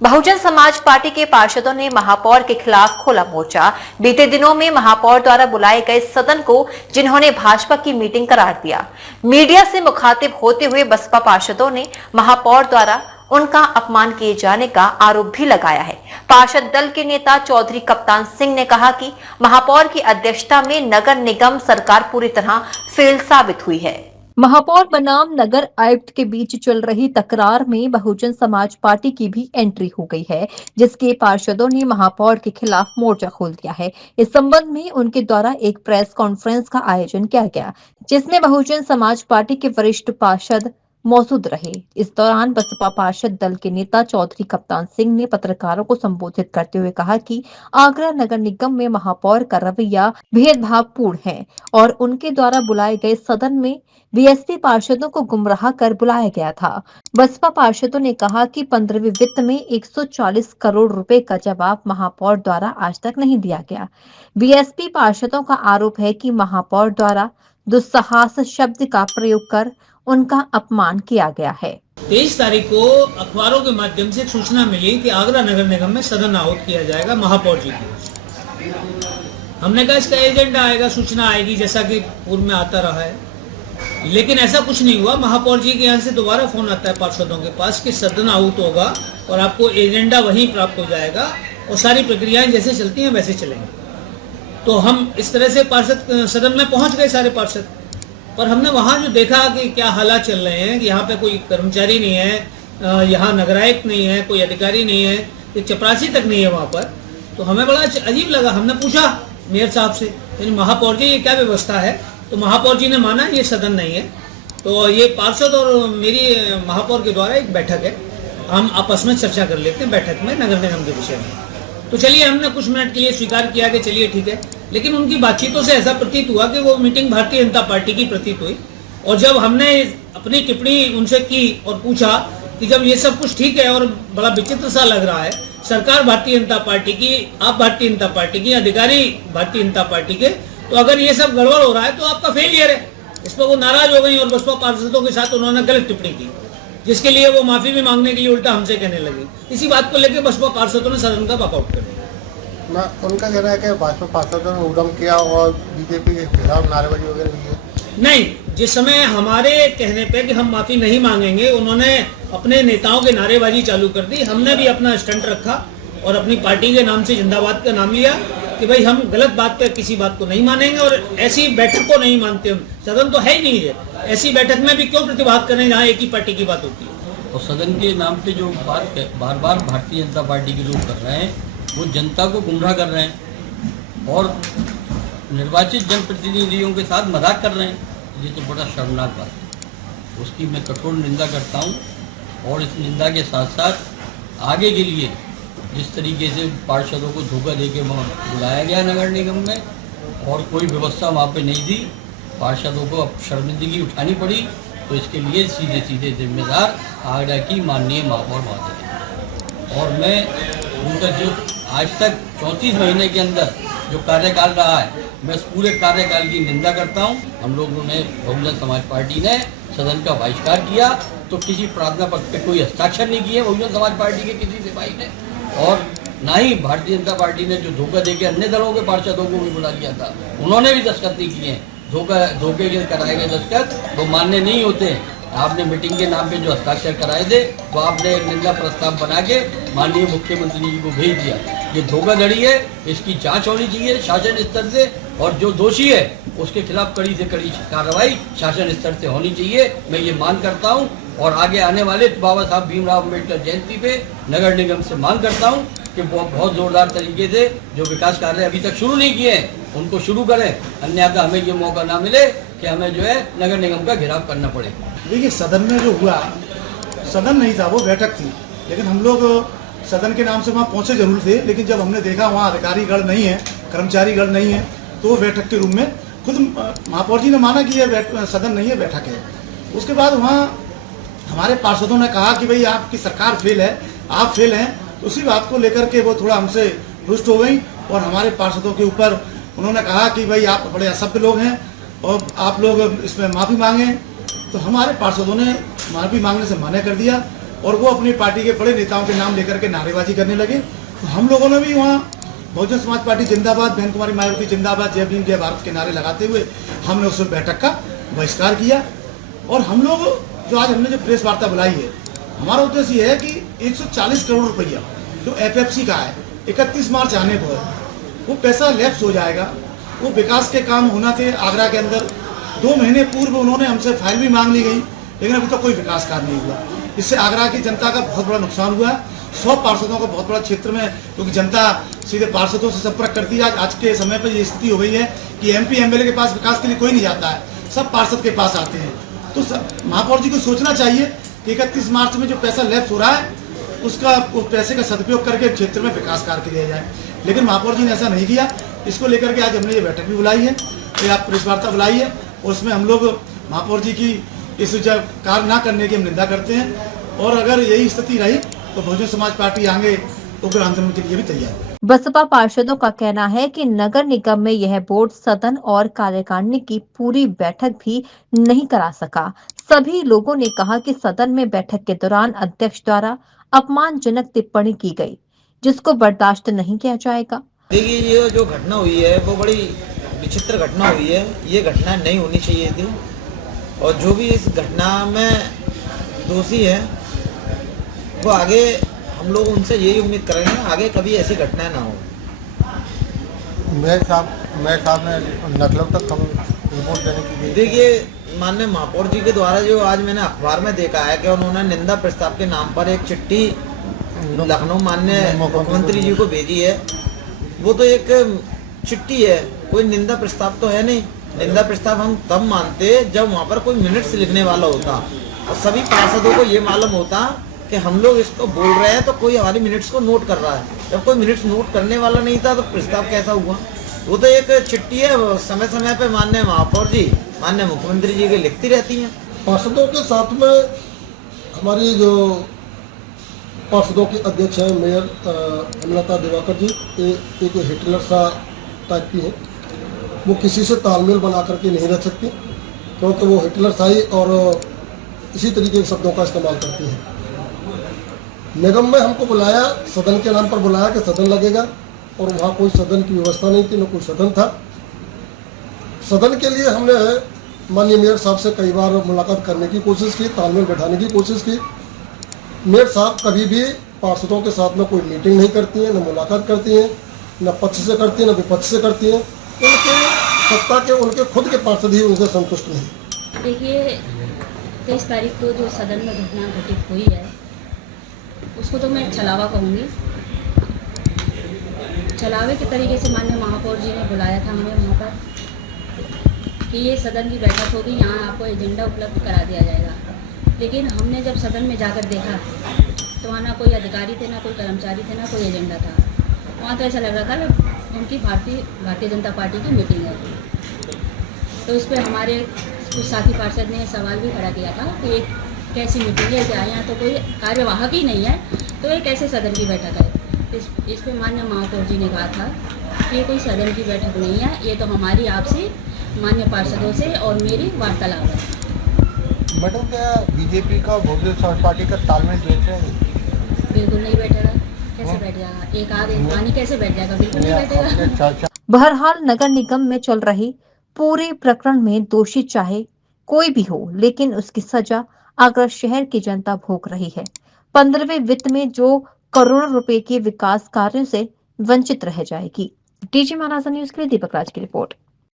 Bahujan Samaj party के पार्षदों ने महापौर के खिलाफ खोला मोर्चा। बीते दिनों में महापौर द्वारा बुलाए गए सदन को जिन्होंने भाजपा की मीटिंग करार दिया। मीडिया से मुखातिब होते हुए बसपा पार्षदों ने महापौर द्वारा उनका अपमान किए जाने का आरोप भी लगाया है। पार्षद दल के नेता चौधरी कप्तान सिंह ने कहा कि महापौर की अध्यक्षता में नगर निगम सरकार पूरी तरह फेल साबित हुई है। महापौर बनाम नगर आयुक्त के बीच चल रही तकरार में बहुजन समाज पार्टी की भी एंट्री हो गई है, जिसके पार्षदों ने महापौर के खिलाफ मोर्चा खोल दिया है। इस संबंध में उनके द्वारा एक प्रेस कॉन्फ्रेंस का आयोजन किया गया, जिसमें बहुजन समाज पार्टी के वरिष्ठ पार्षद मौजूद रहे। इस दौरान बसपा पार्षद दल के नेता चौधरी कप्तान सिंह ने पत्रकारों को संबोधित करते हुए कहा कि आगरा नगर निगम में महापौर का रवैया भेदभावपूर्ण है और उनके द्वारा बुलाए गए सदन में बीएसपी पार्षदों को गुमराह कर बुलाया गया था। बसपा पार्षदों ने कहा कि 15वीं वित्त में 140 करोड़ रुपए का जवाब महापौर द्वारा आज तक नहीं दिया गया। बीएसपी पार्षदों का आरोप है कि महापौर द्वारा दुस्साहस शब्द का प्रयोग कर उनका अपमान किया गया है। 23 तारीख को अखबारों के माध्यम से सूचना मिली कि आगरा नगर निगम में सदन आहूत किया जाएगा महापौर जी की। हमने कहा इसका एजेंडा आएगा, सूचना आएगी, जैसा कि पूर्व में आता रहा है, लेकिन ऐसा कुछ नहीं हुआ। महापौर जी के यहाँ से दोबारा फोन आता है पार्षदों के पास कि सदन आहूत होगा और आपको एजेंडा वहीं प्राप्त हो जाएगा और सारी प्रक्रियाएं जैसे चलती हैं वैसे चलेंगी। तो हम इस तरह से पार्षद सदन में पहुंच गए सारे पार्षद, पर हमने वहाँ जो देखा कि क्या हालात चल रहे हैं कि यहाँ पे कोई कर्मचारी नहीं है, यहाँ नगरायुक्त नहीं है, कोई अधिकारी नहीं है, एक चपरासी तक नहीं है वहाँ पर। तो हमें बड़ा अजीब लगा। हमने पूछा मेयर साहब से, यानी महापौर जी ये क्या व्यवस्था है? तो महापौर जी ने माना ये सदन नहीं है। तो ये पार्षद और मेरी महापौर के द्वारा एक बैठक है, हम आपस में चर्चा कर लेते हैं बैठक में नगर निगम के विषय में। तो चलिए, हमने कुछ मिनट के लिए स्वीकार किया कि चलिए ठीक है, लेकिन उनकी बातचीतों से ऐसा प्रतीत हुआ कि वो मीटिंग भारतीय जनता पार्टी की प्रतीत हुई। और जब हमने अपनी टिप्पणी उनसे की और पूछा कि जब ये सब कुछ ठीक है और बड़ा विचित्र सा लग रहा है, सरकार भारतीय जनता पार्टी की, आप भारतीय जनता पार्टी की, अधिकारी भारतीय जनता पार्टी के, तो अगर ये सब गड़बड़ हो रहा है तो आपका फेलियर है। इस पर वो नाराज हो गई और बसपा पार्षदों के साथ उन्होंने गलत टिप्पणी की, जिसके लिए वो माफी भी मांगने के लिए उल्टा हमसे कहने लगे। इसी बात को लेकर बसपा पार्षदों ने सदन का वॉकआउट कर दिया। उनका कहना है कि भाजपा पार्षदों ने उद्यम किया और बीजेपी के खिलाफ नारेबाजी वगैरह की है। नहीं, जिस समय हमारे कहने पे कि हम माफी नहीं मांगेंगे, उन्होंने अपने नेताओं के नारेबाजी चालू कर दी। हमने भी अपना स्टंट रखा और अपनी पार्टी के नाम से जिंदाबाद का नाम लिया कि भाई हम गलत बात पे किसी बात को नहीं मानेंगे और ऐसी बैठक को नहीं मानते। हम सदन तो है ही नहीं है, ऐसी बैठक में भी क्यों प्रतिभाग करें जहाँ एक ही पार्टी की बात होती है। और सदन के नाम पे जो बात बार बार भारतीय जनता पार्टी के लोग कर रहे हैं, वो जनता को गुमराह कर रहे हैं और निर्वाचित जनप्रतिनिधियों के साथ मजाक कर रहे हैं। ये तो बड़ा शर्मनाक बात है, उसकी मैं कठोर निंदा करता हूँ। और इस निंदा के साथ साथ आगे के लिए जिस तरीके से पार्षदों को धोखा देके वहाँ बुलाया गया नगर निगम में और कोई व्यवस्था वहाँ पे नहीं दी, पार्षदों को अब शर्मिंदगी उठानी पड़ी, तो इसके लिए सीधे सीधे जिम्मेदार आगरा की माननीय महापौर महोदय। और मैं उनका जो आज तक 34 महीने के अंदर जो कार्यकाल रहा है, मैं उस पूरे कार्यकाल की निंदा करता हूँ। हम लोगों ने, बहुजन समाज पार्टी ने सदन का बहिष्कार किया तो किसी प्रार्थना पत्र पे कोई हस्ताक्षर नहीं किए बहुजन समाज पार्टी के किसी सिपाही ने, और ना ही भारतीय जनता पार्टी ने जो धोखा देके अन्य दलों के पार्षदों को भी बुला लिया था, उन्होंने भी दस्तखत नहीं किए। धोखे के कराए गए दस्तखत वो मान्य नहीं होते। आपने मीटिंग के नाम पे जो हस्ताक्षर कराए थे, तो आपने एक निंदा प्रस्ताव बना के माननीय मुख्यमंत्री जी को भेज दिया। ये धोखाधड़ी है, इसकी जांच होनी चाहिए शासन स्तर से, और जो दोषी है उसके खिलाफ कड़ी से कड़ी कार्रवाई शासन स्तर से होनी चाहिए। मैं ये मांग करता हूँ और आगे आने वाले बाबा साहब भीमराव अम्बेडकर जयंती पे नगर निगम से मांग करता हूँ कि बहुत जोरदार तरीके से जो विकास कार्य अभी तक शुरू नहीं किए हैं उनको शुरू करें, अन्यथा हमें ये मौका ना मिले कि हमें जो है नगर निगम का घेराव करना पड़े। देखिए, सदन में जो हुआ, सदन नहीं था, वो बैठक थी, लेकिन हम लोग सदन के नाम से वहाँ पहुँचे जरूर थे, लेकिन जब हमने देखा वहाँ अधिकारीगण नहीं है, कर्मचारीगण नहीं है, तो वो बैठक के रूम में खुद महापौर जी ने माना कि ये सदन नहीं है, बैठक है। उसके बाद वहाँ हमारे पार्षदों ने कहा कि भाई आपकी सरकार फेल है, आप फेल हैं। तो उसी बात को लेकर के वो थोड़ा हमसे रुष्ट हो गई और हमारे पार्षदों के ऊपर उन्होंने कहा कि भाई आप बड़े असभ्य लोग हैं और आप लोग इसमें माफ़ी मांगें। तो हमारे पार्षदों ने माफ़ी मांगने से मना कर दिया और वो अपनी पार्टी के बड़े नेताओं के नाम लेकर के नारेबाजी करने लगे। तो हम लोगों ने भी वहाँ बहुजन समाज पार्टी जिंदाबाद, बहन कुमारी मायावती जिंदाबाद, जय भीम जय भारत के नारे लगाते हुए हमने उस बैठक का बहिष्कार किया। और हम लोग जो आज हमने जो प्रेस वार्ता बुलाई है, हमारा उद्देश्य ये है कि 140 करोड़ रुपया जो FFC का है 31 मार्च आने को है, वो पैसा लैप्स हो जाएगा। वो विकास के काम होना थे आगरा के अंदर। 2 महीने पूर्व उन्होंने हमसे फाइल भी मांग ली गई, लेकिन अभी तक कोई विकास कार्य नहीं हुआ। इससे आगरा की जनता का बहुत बड़ा नुकसान हुआ है। 100 पार्षदों का बहुत बड़ा क्षेत्र में, क्योंकि जनता सीधे पार्षदों से संपर्क करती है। आज के समय पर ये स्थिति हो गई है कि MP MLA के पास विकास के लिए कोई नहीं जाता है, सब पार्षद के पास आते हैं। तो महापौर जी को सोचना चाहिए कि 31 मार्च में जो पैसा लैप्स हो रहा है उसका उस पैसे का सदुपयोग करके क्षेत्र में विकास कार्य किया जाए, लेकिन महापौर जी ने ऐसा नहीं किया। इसको लेकर के आज हमने ये बैठक भी बुलाई है, ये आप प्रेस वार्ता बुलाई है, और उसमें हम लोग महापौर जी की इस कार्य ना करने की हम निंदा करते हैं। और अगर यही स्थिति रही तो बहुजन समाज पार्टी आगे उग्र आंदोलन के लिए भी तैयार है। बसपा पार्षदों का कहना है कि नगर निगम में यह बोर्ड सदन और कार्यकारिणी की पूरी बैठक भी नहीं करा सका। सभी लोगों ने कहा कि सदन में बैठक के दौरान अध्यक्ष द्वारा अपमानजनक टिप्पणी की गई, जिसको बर्दाश्त नहीं किया जाएगा। देखिए, ये जो घटना हुई है वो बड़ी विचित्र घटना हुई है। ये घटना नहीं होनी चाहिए थी, और जो भी इस घटना में दोषी है वो आगे, हम लोग उनसे यही उम्मीद करेंगे आगे कभी ऐसी घटना ना हो। मेयर साहब ने नकलों तक हम रिपोर्ट देने की। देखिए, माननीय महापौर जी के द्वारा जो आज मैंने अखबार में देखा है कि उन्होंने निंदा प्रस्ताव के नाम पर एक चिट्ठी लखनऊ माननीय मुख्यमंत्री जी को भेजी है। वो तो एक चिट्ठी है, कोई निंदा प्रस्ताव तो है नहीं। निंदा प्रस्ताव हम तब मानते जब वहाँ पर कोई मिनट्स लिखने वाला होता, और सभी पार्षदों को ये मालूम होता कि हम लोग इसको बोल रहे हैं तो कोई हमारी मिनट्स को नोट कर रहा है। जब कोई मिनट्स नोट करने वाला नहीं था तो प्रस्ताव कैसा हुआ? वो तो एक चिट्ठी है, समय समय पे माननीय महापौर जी, माननीय मुख्यमंत्री जी के लिखती रहती हैं। पार्षदों के साथ में हमारी जो पार्षदों के अध्यक्ष हैं मेयर हेमलता दिवाकर जी, एक हिटलर सा टाइप की है। वो किसी से तालमेल बना करके नहीं रह सकती, क्योंकि वो हिटलर साई और इसी तरीके के शब्दों का इस्तेमाल करती है। निगम में हमको बुलाया, सदन के नाम पर बुलाया कि सदन लगेगा, और वहाँ कोई सदन की व्यवस्था नहीं थी, न कोई सदन था। सदन के लिए हमने माननीय मेयर साहब से कई बार मुलाकात करने की कोशिश की, तालमेल बैठाने की कोशिश की। मेयर साहब कभी भी पार्षदों के साथ में कोई मीटिंग नहीं करती हैं, न मुलाकात करती हैं, न पक्ष से करती हैं, न विपक्ष से करती हैं। उनके सत्ता के उनके खुद के पार्षद ही उनसे संतुष्ट नहीं। देखिए, 23 तारीख को जो सदन में घटना घटित हुई है उसको तो मैं छलावा कहूँगी। छलावे के तरीके से माननीय महापौर जी ने बुलाया था हमें वहाँ पर कि ये सदन की बैठक होगी, यहाँ आपको एजेंडा उपलब्ध करा दिया जाएगा। लेकिन हमने जब सदन में जाकर देखा तो वहाँ ना कोई अधिकारी थे, ना कोई कर्मचारी थे, ना कोई एजेंडा था। वहाँ तो ऐसा लग रहा था कि उनकी भारतीय जनता पार्टी की मीटिंग है। तो इस पर हमारे कुछ साथी पार्षद ने सवाल भी खड़ा किया था कि एक कैसी मीटिंग है, क्या यहाँ तो कोई कार्यवाहक ही नहीं है, तो ये कैसे सदन की बैठक है। इस पे माननीय महापौर जी ने कहा था कि ये कोई सदन की बैठक नहीं है, ये तो हमारी आपसी मान्य पार्षदों से और मेरी वार्तालाप है। मैडम, क्या बीजेपी का बहुजन समाज पार्टी का तालमेल बैठ रहा है? बिल्कुल नहीं बैठेगा। कैसे बैठ जाएगा? एक आध पानी कैसे बैठ जाएगा? बिल्कुल नहीं बैठेगा। बहरहाल नगर निगम में चल रही पूरे प्रकरण में दोषी चाहे कोई भी हो, लेकिन उसकी सजा आगरा शहर की जनता भोग रही है। 15वें वित्त में जो करोड़ों रुपए के विकास कार्यों से वंचित रह जाएगी। डीजी महाराजा न्यूज के लिए दीपक राज की रिपोर्ट।